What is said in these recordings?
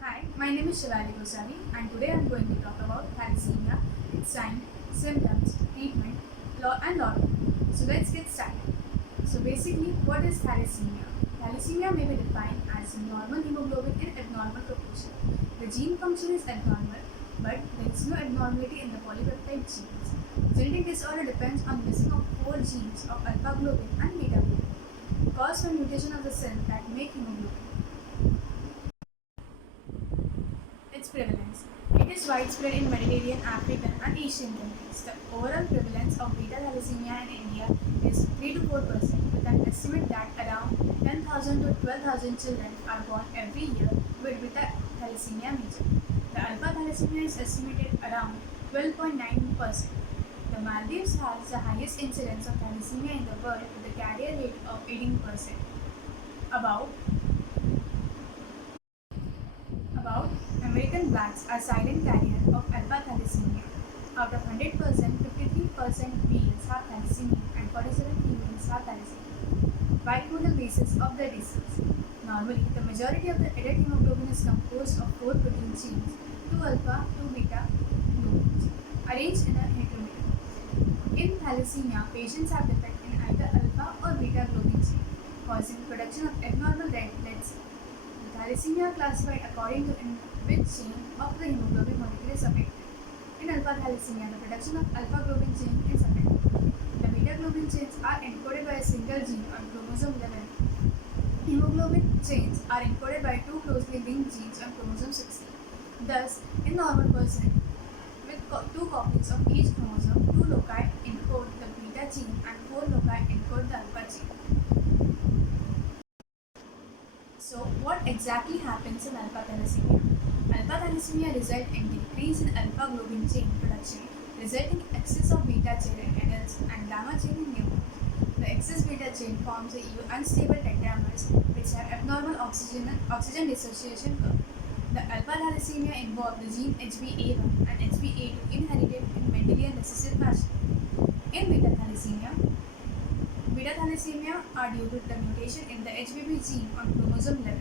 Hi, my name is Shivali and today I am going to talk about thalassemia, its sign, symptoms, treatment, law and law. So let's get started. So basically, what is thalassemia? Thalassemia may be defined as normal hemoglobin in abnormal proportion. The gene function is abnormal, but there is no abnormality in the polypeptide genes. Genetic disorder depends on missing of four genes of alpha globin and beta globin, caused by mutation of the cells that make hemoglobin. Its prevalence. It is widespread in Mediterranean, African, and Asian countries. The overall prevalence of beta thalassemia in India is 3 to 4%, with an estimate that around 10,000 to 12,000 children are born every year with beta thalassemia major. The alpha thalassemia is estimated around 12.9%. The Maldives has the highest incidence of thalassemia in the world with a carrier rate of 18%. About About American blacks are silent carriers of alpha thalassemia. Out of 100%, 53% males have thalassemia and 47 females have thalassemia. Bimodal basis of the disease. Normally, the majority of the adult hemoglobin is composed of 4 protein genes, 2 alpha, 2 beta globins, arranged in a heterometer. In thalassemia, patients have defect in either alpha or beta globin gene, causing production of abnormal red blood cells. Thalassemia classified according to in which gene of the hemoglobin molecule is affected. In alpha thalassemia, the production of alpha globin gene is affected. The beta globin genes are encoded by a single gene on chromosome 11. Hemoglobin chains are encoded by two closely linked genes on chromosome 16. Thus, in normal person, with two copies of each chromosome, two loci encode the beta gene and four loci encode the alpha gene. So, what exactly happens in alpha thalassemia? Alpha thalassemia results in decrease in alpha globin chain production, resulting in excess of beta chain in adults and gamma chain in newborns. The excess beta chain forms a unstable tetramers which have abnormal oxygen dissociation curve. The alpha thalassemia involves the gene HbA1 and HbA2 inherited in Mendelian recessive fashion. In beta thalassemia are due to the mutation in the HBB gene on chromosome 11,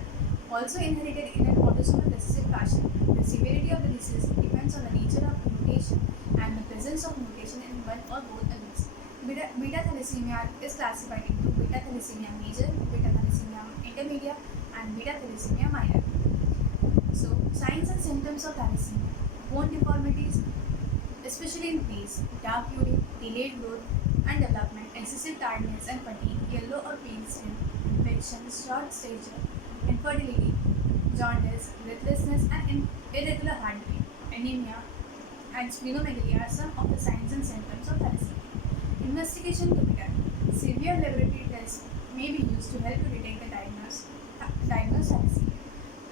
also inherited in an autosomal recessive fashion. The severity of the disease depends on the nature of mutation and the presence of mutation in one or both alleles. Beta thalassemia is classified into beta thalassemia major, beta thalassemia intermediate, and beta thalassemia minor. So, signs and symptoms of thalassemia: bone deformities, especially in face, dark urine, delayed growth and development, excessive tiredness and fatigue, yellow or pale skin, infections, short stature, infertility, jaundice, breathlessness and irregular heartbeat, anemia, and splenomegaly are some of the signs and symptoms of thalassemia. Investigation to be done. Severe laboratory tests may be used to help to detect the diagnosed thalassemia.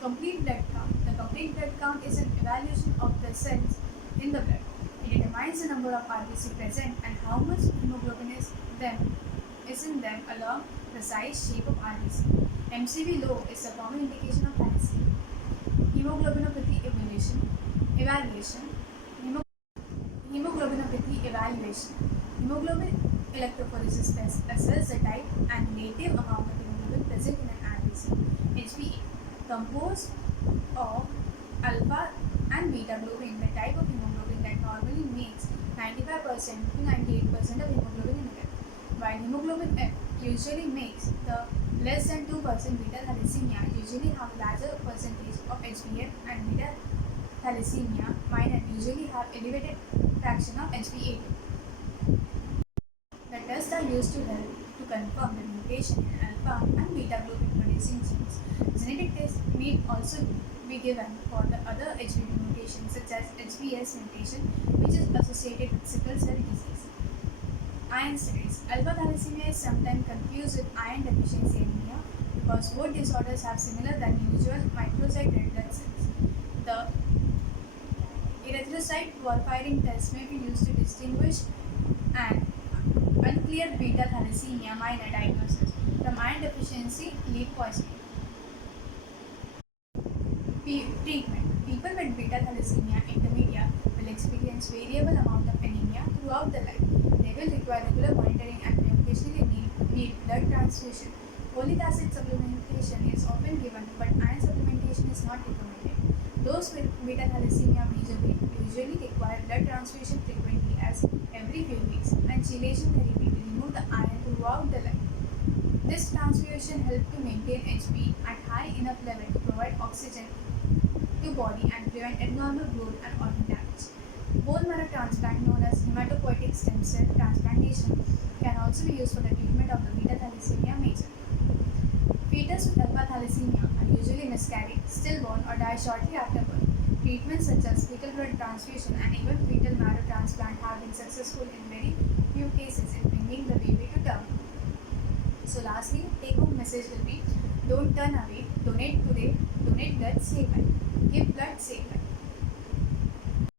Complete blood count. The complete blood count is an evaluation of the cells in the blood. It determines the number of RBC present and how much hemoglobin is in them along the size shape of RBC. MCV low is a common indication of thalassemia. Hemoglobinopathy evaluation. Hemoglobinopathy evaluation. Hemoglobin electrophoresis test assess the type and relative amount of hemoglobin present in an RBC. HbA composed of alpha and beta globin, the type of hemoglobin that normally makes 95% to 98% of hemoglobin in a gram, while hemoglobin F usually makes the less than 2% beta thalassemia usually have a larger percentage of HbF and beta thalassemia minor usually have elevated fraction of HbA2. The tests are used to help to confirm the mutation in alpha and beta globin producing genes. Genetic tests may also be given for the other HBB mutations such as HBS mutation, which is associated with sickle cell disease. Iron studies. Alpha thalassemia is sometimes confused with iron deficiency anemia because both disorders have similar than usual microcyte red blood cells. The erythrocyte porphyrin test may be used to distinguish an unclear beta thalassemia minor diagnosis from iron deficiency lead poisoning. Treatment. People with beta thalassemia intermediate will experience variable amount of anemia throughout their life. They will require regular monitoring and may occasionally need blood transfusion. Folic acid supplementation is often given, but iron supplementation is not recommended. Those with beta thalassemia usually require blood transfusion frequently as every few weeks and chelation therapy to remove the iron throughout the life. This transfusion helps to maintain HB at high enough level to provide oxygen to body and prevent abnormal growth and organ damage. Bone marrow transplant, known as hematopoietic stem cell transplantation, can also be used for the treatment of the beta thalassemia major. Fetus with alpha thalassemia are usually miscarry, stillborn, or die shortly after birth. Treatments such as fetal blood transfusion and even fetal marrow transplant have been successful in very few cases in bringing the baby to term. So lastly, take home message will be, don't turn away, donate today, donate blood, save life. Give blood, save life.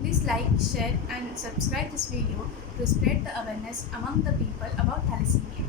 Please like, share and subscribe this video to spread the awareness among the people about thalassemia.